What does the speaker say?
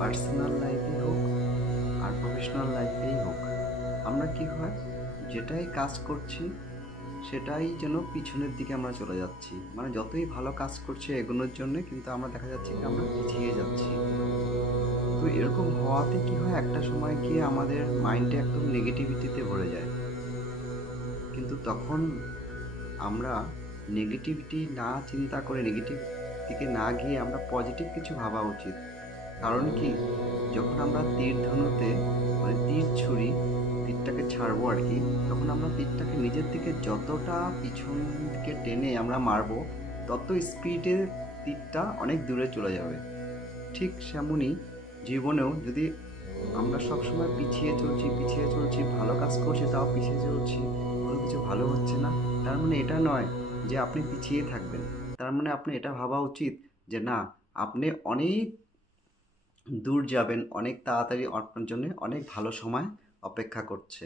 Personal লাইফেই হোক আর professional লাইফেই হোক, আমরা কি হয়, যেটাই কাজ করছি সেটাই যেন পিছনের দিকে আমরা চলে যাচ্ছি। মানে যতই ভালো কাজ করছি এগোনোর জন্যে, কিন্তু আমরা দেখা যাচ্ছে কি আমরা পিছিয়ে যাচ্ছি। তো এরকম হওয়াতে কি হয়, একটা সময় গিয়ে আমাদের মাইন্ডটা একদম নেগেটিভিটিতে ভরে যায়। কিন্তু তখন আমরা নেগেটিভিটি না চিন্তা করে, নেগেটিভ দিকে না গিয়ে আমরা পজিটিভ কিছু ভাবা উচিত। কারণ কি, যখন আমরা তীর ধনুতে মানে তীর ছুরি, তীরটাকে ছাড়বো আর কি, তখন আমরা তীরটাকে নিজের দিকে যতটা পিছন দিকে টেনে আমরা মারবো, তত স্পিডে তীরটা অনেক দূরে চলে যাবে। ঠিক সেমনই জীবনেও যদি আমরা সবসময় পিছিয়ে চলছি, ভালো কাজ করছি তাও পিছিয়ে চলছি, কোনো কিছু ভালো হচ্ছে না, তার মানে এটা নয় যে আপনি পিছিয়ে থাকবেন। তার মানে আপনি এটা ভাবা উচিত যে না, আপনি অনেক দূর যাবেন, অনেক তাড়াতাড়ি আপনার জন্য অনেক ভালো সময় অপেক্ষা করছে।